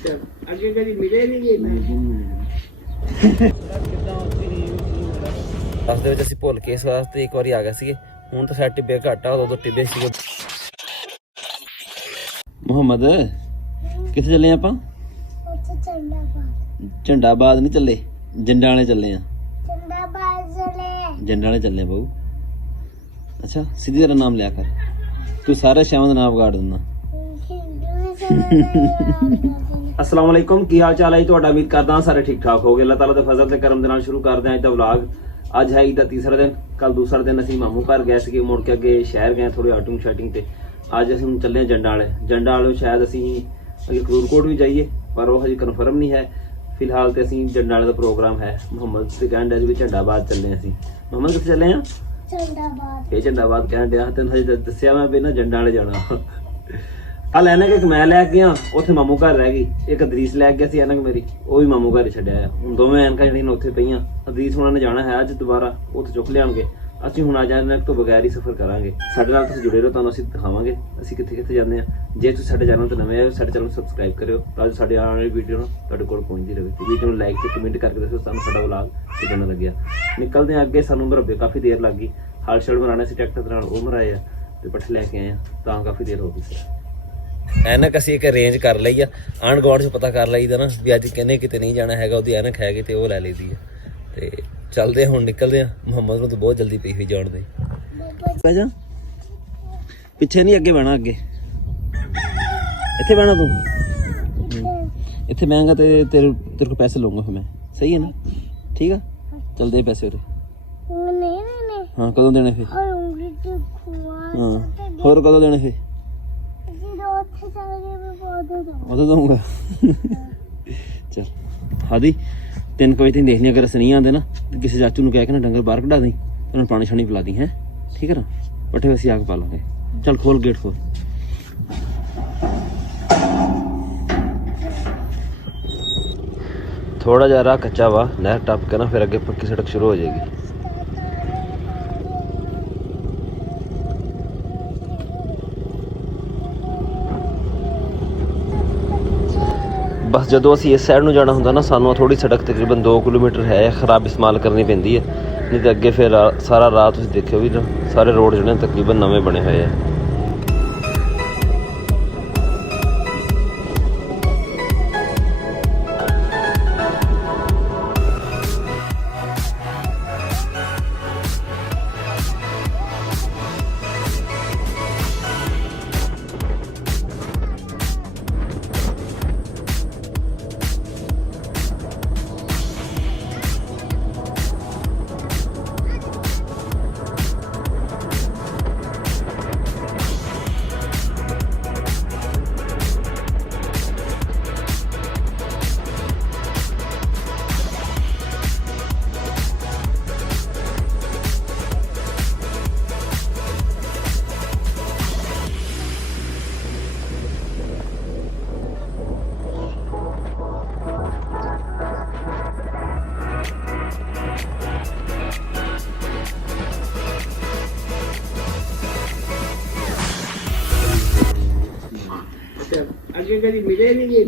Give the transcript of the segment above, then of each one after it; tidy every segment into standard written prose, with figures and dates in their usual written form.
ਅੱਗੇ ਕਦੀ ਮਿਲੇ ਨਹੀਂ ਜੀ ਰਸਤੇ ਵਿੱਚ ਅਸੀਂ ਭੁੱਲ ਕੇ ਇਸ ਵਾਸਤੇ ਇੱਕ ਵਾਰੀ ਆ ਗਏ ਸੀਗੇ। ਹੁਣ ਤਾਂ ਸਾਡੇ ਟਿੱਬੇ ਘੱਟ ਆ, ਉਦੋਂ ਟਿੱਬੇ ਸੀਗੇ। ਮੁਹੰਮਦ ਕਿੱਥੇ ਚੱਲੇ ਆਪਾਂ? ਝੰਡਾਬਾਦ ਨਹੀਂ ਚੱਲੇ, ਜੰਡਾਂ ਵਾਲੇ ਚੱਲੇ ਆ। ਜੰਡਾਂ ਵਾਲੇ ਚੱਲੇ ਬਾਊ। ਅੱਛਾ ਸਿੱਧੀ ਤਰ੍ਹਾਂ ਨਾਮ ਲਿਆ ਕਰ, ਤੂੰ ਸਾਰੇ ਸ਼ਾਮਾਂ ਦਾ ਨਾਮ ਵਿਗਾੜ ਦਿੰਦਾ। अस्सलाम वालेकुम, की हाल चाल है ਤੁਹਾਡਾ? उम्मीद करदा सारे ठीक ठाक हो गए। अल्लाह ताला दे फजल ते करम दे नाल शुरू करदे हां अज दा व्लॉग। अज है ईद दा तीसरा दिन, कल दूसरा दिन असीं मामू घर गए सी, मुड़ के अगे शहर गए थोड़ी आउटिंग शाटिंग ते अज असीं चले जंडा वाले शायद असीं अगे करूरकोट भी जाइए, पर वो हजे कन्फर्म नहीं है। फिलहाल ते असीं जंडा वाले दा प्रोग्राम है। मुहम्मद ते कहण डे भी झंडाबाद चलने असीं। मुहम्मद कित्थे चले हैं? झंडाबाद। ये झंडाबाद कहण डे तैनूं हजे दस्सिया मैं भी ना जंडा वाले जाना। आ ऐनक एक मैं लैके गया, उत्थे मामू घर रह गई। एक अदरीस लैके गया सी ऐनक मेरी, वो भी मामू घर छड्डिया। हुण दोवें ऐनकां जिहड़ियां उत्थे पईयां। अदरीस हुणां ने जाना है अज दोबारा, उत्थे चुक लिआउणगे। ਅਸੀਂ ਹੁਣ ਅੱਜ ਐਨਕ ਤੋਂ ਬਗੈਰ ਹੀ ਸਫ਼ਰ ਕਰਾਂਗੇ। ਸਾਡੇ ਨਾਲ ਤੁਸੀਂ ਜੁੜੇ ਰਹੋ, ਤੁਹਾਨੂੰ ਅਸੀਂ ਦਿਖਾਵਾਂਗੇ ਅਸੀਂ ਕਿੱਥੇ ਕਿੱਥੇ ਜਾਂਦੇ ਹਾਂ। ਜੇ ਤੁਸੀਂ ਸਾਡੇ ਚੈਨਲ ਤੇ ਨਵੇਂ ਆਏ, ਸਾਡੇ ਚੈਨਲ ਨੂੰ ਸਬਸਕ੍ਰਾਈਬ ਕਰਿਓ ਤਾਂ ਜੋ ਸਾਡੇ ਆਉਣ ਵਾਲੀ ਵੀਡੀਓ ਨੂੰ ਤੁਹਾਡੇ ਕੋਲ ਪਹੁੰਚਦੀ ਰਹੇ। ਵੀਡੀਓ ਨੂੰ ਲਾਈਕ ਤੇ ਕਮੈਂਟ ਕਰਕੇ ਦੱਸੋ ਸਾਨੂੰ ਸਾਡਾ ਵਲੌਗ ਕਿਵੇਂ ਲੱਗਿਆ। ਨਿਕਲਦੇ ਹਾਂ ਅੱਗੇ। ਸਾਨੂੰ ਮਰੱਬੇ ਕਾਫੀ ਦੇਰ ਲੱਗ ਗਈ। ਹਾਲ ਸ਼ੇਡ ਬਣਾਉਣੇ ਸੀ ਟਰੈਕਟਰ ਦੇ ਨਾਲ, ਉਹ ਮਰਾਏ ਆ ਤੇ ਪੱਠੇ ਲੈ ਕੇ ਆਏ ਆ, ਤਾਂ ਕਾਫੀ ਦੇਰ ਹੋ ਗਈ ਸੀ। ਐਨਕ ਅਸੀਂ ਇੱਕ ਅਰੇਂਜ ਕਰ ਲਈ ਆ, ਆਂਢ ਗੁਆਂਢ 'ਚ ਪਤਾ ਕਰ ਲਈਦਾ ਨਾ ਵੀ ਅੱਜ ਕਹਿੰਦੇ ਕਿਤੇ ਨਹੀਂ ਜਾਣਾ ਹੈਗਾ, ਉਹਦੀ ਐਨਕ ਹੈਗੀ ਤੇ ਉਹ ਲੈ ਲਈਦੀ ਆ। ਤੇ ਚੱਲਦੇ ਹੁਣ ਨਿਕਲਦੇ ਆ। ਮੁਹੰਮਦ ਨੂੰ ਤਾਂ ਬਹੁਤ ਜਲਦੀ ਪਈ ਹੋਈ ਜਾਣ ਦੇ। ਬਹਿ ਜਾ, ਪਿੱਛੇ ਨਹੀਂ ਅੱਗੇ ਬਹਿਣਾ, ਅੱਗੇ ਇੱਥੇ ਬਹਿਣਾ ਤੂੰ। ਇੱਥੇ ਬਹਿੰਗਾ ਤੇ ਤੇਰੇ ਕੋਲ ਪੈਸੇ ਲਊਂਗਾ ਫਿਰ ਮੈਂ, ਸਹੀ ਹੈ ਨਾ? ਠੀਕ ਆ, ਚੱਲਦੇ ਪੈਸੇ ਉਰੇ। ਹਾਂ ਕਦੋਂ ਦੇਣੇ ਫਿਰ? ਹਾਂ ਹੋਰ ਕਦੋਂ ਦੇਣੇ ਫਿਰ? ਉਦੋਂ ਦਊਂਗਾ। ਚੱਲ ਹਾਦੀ 3 ਵਜੇ ਤੱਕ ਦੇਖਣੀ, ਅਗਰ ਅਸੀਂ ਨਹੀਂ ਆਉਂਦੇ ਨਾ ਤਾਂ ਕਿਸੇ ਚਾਚੂ ਨੂੰ ਕਹਿ ਕੇ ਨਾ ਡੰਗਰ ਬਾਹਰ ਕਢਾ ਦੇਈਂ, ਉਹਨਾਂ ਨੂੰ ਪਾਣੀ ਛਾਣੀ ਪਿਲਾ ਦੀ। ਹੈ ਠੀਕ ਹੈ ਨਾ? ਪੱਠੇ ਅਸੀਂ ਆਗ ਪਾ ਲਾਂਗੇ। ਚੱਲ ਖੋਲ ਗੇਟ ਖੋਲ। ਥੋੜਾ ਜਿਹਾ ਰਾਹ ਕੱਚਾ ਵਾ, ਨਹਿਰ ਟੱਪ ਕੇ ਨਾ ਫਿਰ ਅੱਗੇ ਪੱਕੀ ਸੜਕ ਸ਼ੁਰੂ ਹੋ ਜਾਏਗੀ। ਬਸ ਜਦੋਂ ਅਸੀਂ ਇਸ ਸਾਈਡ ਨੂੰ ਜਾਣਾ ਹੁੰਦਾ ਨਾ, ਸਾਨੂੰ ਥੋੜੀ ਸੜਕ ਤਕਰੀਬਨ 2 ਕਿਲੋਮੀਟਰ ਹੈ ਖਰਾਬ ਇਸਤੇਮਾਲ ਕਰਨੀ ਪੈਂਦੀ ਹੈ, ਨਹੀਂ ਤਾਂ ਅੱਗੇ ਫਿਰ ਸਾਰਾ ਰਾਹ ਤੁਸੀਂ ਦੇਖਿਓ ਵੀ ਨਾ, ਸਾਰੇ ਰੋਡ ਜਿਹੜੇ ਤਕਰੀਬਨ ਨਵੇਂ ਬਣੇ ਹੋਏ ਆ। ਅੱਗੇ ਕਦੀ ਮਿਲੇ ਨਹੀਂ ਜੀ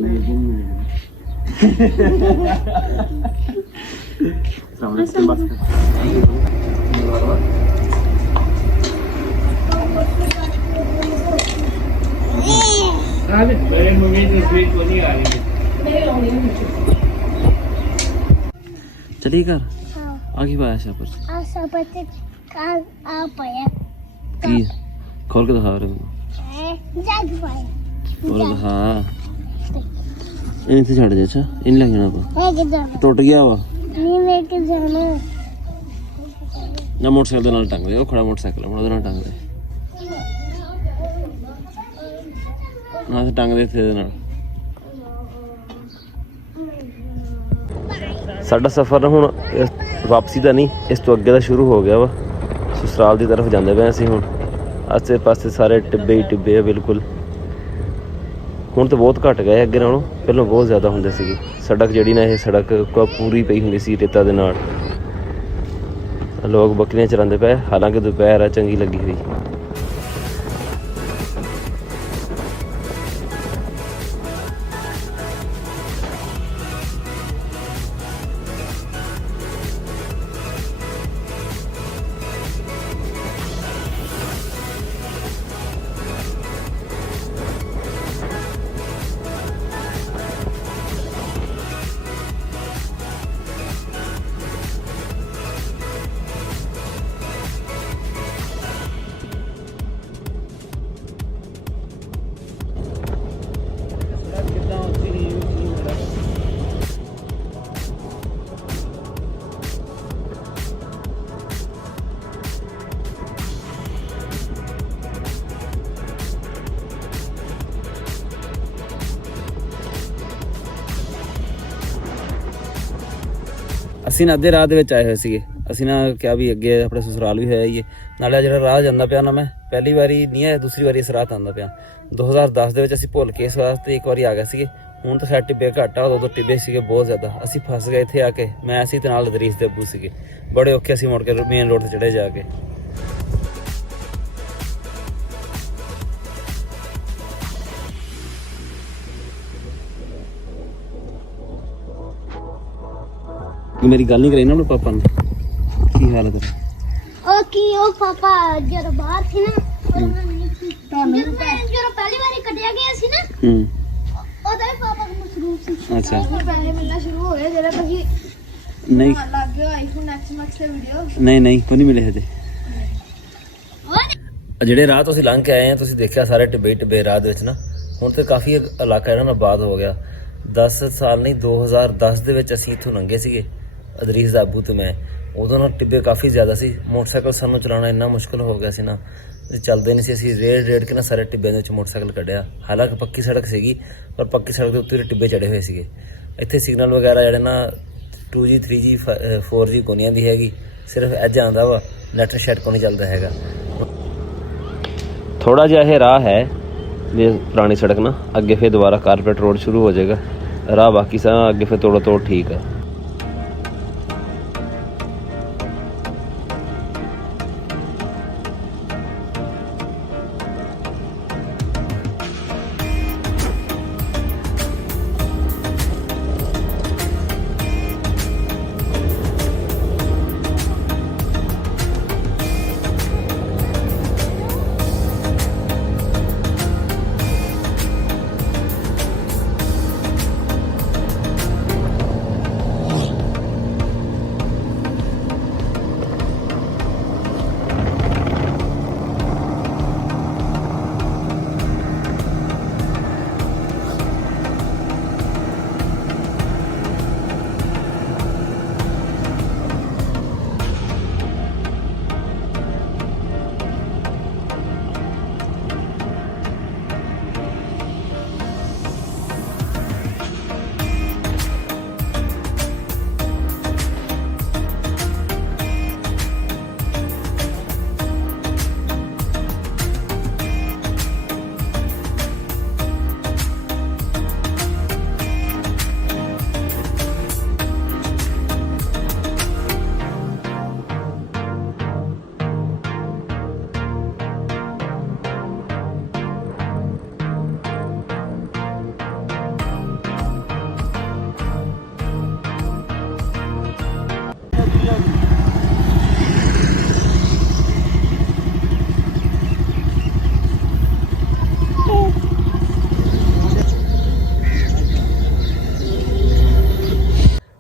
चलिए घर आगे पाया आशा पर खोल के दिखा रहे हाँ इनसे छड़ जा। अच्छा इन लग जाना टुट गया वा ना, मोटरसाइकिल नाल टंग दे, खड़ा मोटरसाइकिल ਹੁਣ ਉਹਦੇ ਨਾਲ ਟੰਗ ਦੇ ਨਾ, ਟੰਗ ਦੇ ਇੱਥੇ ਨਾਲ। ਸਾਡਾ ਸਫ਼ਰ ਹੁਣ ਵਾਪਸੀ ਦਾ ਨਹੀਂ, ਇਸ ਤੋਂ ਅੱਗੇ ਦਾ ਸ਼ੁਰੂ ਹੋ ਗਿਆ ਵਾ। ਸਸਰਾਲ ਦੀ ਤਰਫ ਜਾਂਦੇ ਪਏ ਅਸੀਂ ਹੁਣ। ਆਸੇ ਪਾਸੇ ਸਾਰੇ ਟਿੱਬੇ ਹੀ ਟਿੱਬੇ ਆ ਬਿਲਕੁਲ। ਹੁਣ ਤਾਂ ਬਹੁਤ ਘੱਟ ਗਏ ਅੱਗੇ ਨਾਲੋਂ, ਪਹਿਲਾਂ ਬਹੁਤ ਜ਼ਿਆਦਾ ਹੁੰਦੇ ਸੀਗੇ। ਸੜਕ ਜਿਹੜੀ ਨਾ, ਇਹ ਸੜਕ ਪੂਰੀ ਪਈ ਹੁੰਦੀ ਸੀ ਰੇਤਾ ਦੇ ਨਾਲ। ਲੋਕ ਬੱਕਰੀਆਂ ਚਰਾਉਂਦੇ ਪਏ, ਹਾਲਾਂਕਿ ਦੁਪਹਿਰ ਆ, ਚੰਗੀ ਲੱਗੀ ਹੋਈ। ਅਸੀਂ ਨਾ ਅੱਧੇ ਰਾਹ ਦੇ ਵਿੱਚ ਆਏ ਹੋਏ ਸੀਗੇ। ਅਸੀਂ ਨਾ ਕਿਹਾ ਵੀ ਅੱਗੇ ਆਪਣੇ ਸਸੁਰਾਲ ਵੀ ਹੋਇਆ ਹੀ ਹੈ, ਨਾਲੇ ਆਹ ਜਿਹੜਾ ਰਾਹ ਜਾਂਦਾ ਪਿਆ ਨਾ, ਮੈਂ ਪਹਿਲੀ ਵਾਰੀ ਨਹੀਂ ਆਇਆ, ਦੂਸਰੀ ਵਾਰੀ ਇਸ ਰਾਹ ਤੇ ਆਉਂਦਾ ਪਿਆ। 2010 ਦੇ ਵਿੱਚ ਅਸੀਂ ਭੁੱਲ ਕੇ ਇਸ ਵਾਸਤੇ ਇੱਕ ਵਾਰੀ ਆ ਗਏ ਸੀਗੇ। ਹੁਣ ਤਾਂ ਖੈਰ ਟਿੱਬੇ ਘੱਟ ਆ, ਉਦੋਂ ਟਿੱਬੇ ਸੀਗੇ ਬਹੁਤ ਜ਼ਿਆਦਾ। ਅਸੀਂ ਫਸ ਗਏ ਇੱਥੇ ਆ ਕੇ, ਮੈਂ ਅਸੀਂ ਤੇ ਨਾਲ ਦਰੀਸ ਦੇ ਅੱਬੂ ਸੀਗੇ। ਬੜੇ ਔਖੇ ਅਸੀਂ ਮੁੜ ਕੇ ਮੇਨ ਰੋਡ ਤੇ ਚੜੇ ਜਾ ਕੇ। ਮੇਰੀ ਗੱਲ ਨਹੀਂ ਕਰੀ ਨਾ ਆਪਣੇ ਪਾਪਾ ਨੇ। ਕੀ ਹਾਲ ਹੈ ਤੇਰਾ? ਉਹ ਪਾਪਾ ਜਦੋਂ ਬਾਹਰ ਸੀ ਨਾ ਉਹਨਾਂ ਨੇ ਜਦੋਂ ਪਹਿਲੀ ਵਾਰੀ ਕੱਢਿਆ ਗਿਆ ਸੀ ਨਾ ਉਹਦਾ ਵੀ ਪਾਪਾ ਨੂੰ ਮਸਰੂਫ ਸੀ। ਅੱਛਾ ਪੈਸੇ ਮਿਲਣਾ ਸ਼ੁਰੂ ਹੋ ਗਏ ਜਿਹੜਾ ਤੁਸੀਂ ਨਹੀਂ ਲੱਗ ਗਿਆ ਆਈਫੋਨ ਐਕਸ ਮੈਕਸ ਦੇ ਵੀਡੀਓ। ਨਹੀਂ ਕੋਈ ਨਹੀਂ ਮਿਲੇ ਹਜੇ। ਜਿਹੜੇ ਰਾਹ ਤੋਂ ਅਸੀਂ ਲੰਘ ਕੇ ਆਏ ਆ, ਤੁਸੀਂ ਦੇਖਿਆ ਸਾਰੇ ਟਿੱਬੇ ਰਾਹ ਦੇ ਵਿੱਚ ਨਾ। ਹੁਣ ਤੇ ਕਾਫੀ ਇਲਾਕਾ ਜਿਹੜਾ ਨਾ ਆਬਾਦ ਹੋ ਗਿਆ। 10 ਸਾਲ ਨਹੀਂ 2010 ਦੇ ਵਿੱਚ ਅਸੀਂ ਇੱਥੋਂ ਲੰਘੇ ਸੀਗੇ, ਅਦਰੀਸ ਦਾ ਅੱਬੂ ਤੇ ਮੈਂ। ਉਦੋਂ ਨਾ ਟਿੱਬੇ ਕਾਫੀ ਜ਼ਿਆਦਾ ਸੀ, ਮੋਟਰਸਾਈਕਲ ਸਾਨੂੰ ਚਲਾਉਣਾ ਇੰਨਾ ਮੁਸ਼ਕਿਲ ਹੋ ਗਿਆ ਸੀ ਨਾ, ਚੱਲਦੇ ਨਹੀਂ ਸੀ। ਅਸੀਂ ਰੇਡ ਕੇ ਨਾ ਸਾਰੇ ਟਿੱਬਿਆਂ ਦੇ ਵਿੱਚ ਮੋਟਰਸਾਈਕਲ ਕੱਢਿਆ। ਹਾਲਾਂਕਿ ਪੱਕੀ ਸੜਕ ਸੀਗੀ, ਪਰ ਪੱਕੀ ਸੜਕ ਦੇ ਉੱਤੇ ਟਿੱਬੇ ਚੜੇ ਹੋਏ ਸੀਗੇ। ਇੱਥੇ ਸਿਗਨਲ ਵਗੈਰਾ ਜਿਹੜੇ ਨਾ 2G 3G 4G ਕੋਈ ਨਹੀਂ ਆਉਂਦੀ ਹੈਗੀ, ਸਿਰਫ ਅੱਜ ਆਉਂਦਾ ਵਾ, ਨੈਟ ਸ਼ੈਟ ਕੋਈ ਨਹੀਂ ਚੱਲਦਾ ਹੈਗਾ। ਥੋੜਾ ਜਿਹਾ ਇਹ ਰਾਹ ਹੈ ਇਹ ਪੁਰਾਣੀ ਸੜਕ ਨਾ, ਅੱਗੇ ਫਿਰ ਦੁਬਾਰਾ ਕਾਰਪੇਟ ਰੋਡ ਸ਼ੁਰੂ ਹੋ ਜਾਏਗਾ ਰਾਹ, ਬਾਕੀ ਸਾਰਾ ਅੱਗੇ ਫਿਰ ਤੋੜ ਠੀਕ ਹੈ।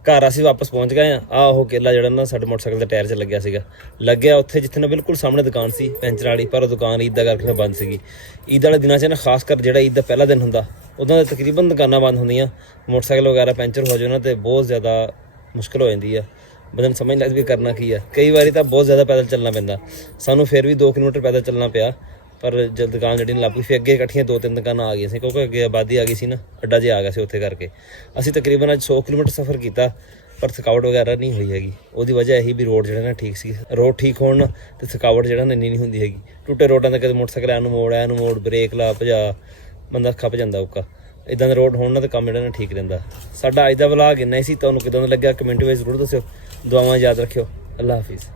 ਘਰ ਅਸੀਂ ਵਾਪਸ ਪਹੁੰਚ ਗਏ ਆ। ਉਹ ਕੇਲਾ ਜਿਹੜਾ ਨਾ ਸਾਡੇ ਮੋਟਰਸਾਈਕਲ ਦੇ ਟਾਇਰ 'ਚ ਲੱਗਿਆ ਉੱਥੇ, ਜਿੱਥੇ ਨਾ ਬਿਲਕੁਲ ਸਾਹਮਣੇ ਦੁਕਾਨ ਸੀ ਪੈਂਚਰ ਵਾਲੀ, ਪਰ ਉਹ ਦੁਕਾਨ ਈਦ ਦਾ ਕਰਕੇ ਨਾ ਬੰਦ ਸੀਗੀ। ਈਦ ਵਾਲੇ ਦਿਨਾਂ 'ਚ ਨਾ ਖਾਸ ਕਰ ਜਿਹੜਾ ਈਦ ਦਾ ਪਹਿਲਾ ਦਿਨ ਹੁੰਦਾ, ਉਦੋਂ ਤਾਂ ਤਕਰੀਬਨ ਦੁਕਾਨਾਂ ਬੰਦ ਹੁੰਦੀਆਂ। ਮੋਟਰਸਾਈਕਲ ਵਗੈਰਾ ਪੈਂਚਰ ਹੋ ਜਾਵੇ ਨਾ ਤੇ ਬਹੁਤ ਜ਼ਿਆਦਾ ਮੁਸ਼ਕਿਲ ਹੋ ਜਾਂਦੀ ਆ, ਬੰਦੇ ਨੂੰ ਸਮਝ ਲੱਗਦੀ ਵੀ ਕਰਨਾ ਕੀ ਆ। ਕਈ ਵਾਰੀ ਤਾਂ ਬਹੁਤ ਜ਼ਿਆਦਾ ਪੈਦਲ ਚੱਲਣਾ ਪੈਂਦਾ ਸਾਨੂੰ, ਫਿਰ ਵੀ 2 ਕਿਲੋਮੀਟਰ ਪੈਦਲ ਚੱਲਣਾ ਪਿਆ। ਪਰ ਜਦ ਦੁਕਾਨ ਜਿਹੜੀ ਲੱਭ ਗਈ, ਫਿਰ ਅੱਗੇ ਇਕੱਠੀਆਂ 2-3 ਦੁਕਾਨਾਂ ਆ ਗਈਆਂ ਸੀ, ਕਿਉਂਕਿ ਅੱਗੇ ਆਬਾਦੀ ਆ ਗਈ ਸੀ ਨਾ, ਅੱਡਾ ਜਿਹਾ ਆ ਗਿਆ ਸੀ ਉੱਥੇ ਕਰਕੇ। ਅਸੀਂ ਤਕਰੀਬਨ ਅੱਜ 100 ਕਿਲੋਮੀਟਰ ਸਫ਼ਰ ਕੀਤਾ, ਪਰ ਥਕਾਵਟ ਵਗੈਰਾ ਨਹੀਂ ਹੋਈ ਹੈਗੀ। ਉਹਦੀ ਵਜ੍ਹਾ ਇਹੀ ਵੀ ਰੋਡ ਜਿਹੜਾ ਨਾ ਠੀਕ ਸੀ। ਰੋਡ ਠੀਕ ਹੋਣ ਤੇ ਥਕਾਵਟ ਜਿਹੜਾ ਨਾ ਇੰਨੀ ਨਹੀਂ ਹੁੰਦੀ ਹੈਗੀ। ਟੁੱਟੇ ਰੋਡਾਂ 'ਤੇ ਕਦੇ ਮੋਟਰਸਾਈਕਲ ਐਨ ਨੂੰ ਮੋੜ ਬ੍ਰੇਕ ਲਾ ਭਜਾ, ਬੰਦਾ ਖੱਪ ਜਾਂਦਾ ਔਕਾ। ਇੱਦਾਂ ਦੇ ਰੋਡ ਹੋਣ ਨਾ ਤਾਂ ਕੰਮ ਜਿਹੜਾ ਨਾ ਠੀਕ ਰਹਿੰਦਾ। ਸਾਡਾ ਅੱਜ ਦਾ ਵਲੌਗ ਇੰਨਾ ਹੀ ਸੀ। ਤੁਹਾਨੂੰ ਕਿੱਦਾਂ ਦਾ ਲੱਗਿਆ ਕਮੈਂਟ ਵਿੱਚ ਜ਼ਰੂਰ ਦੱਸਿਓ। ਦੁਆਵਾਂ ਯਾਦ ਰੱਖਿਓ। ਅੱਲਾ ਹਾਫਿਜ਼।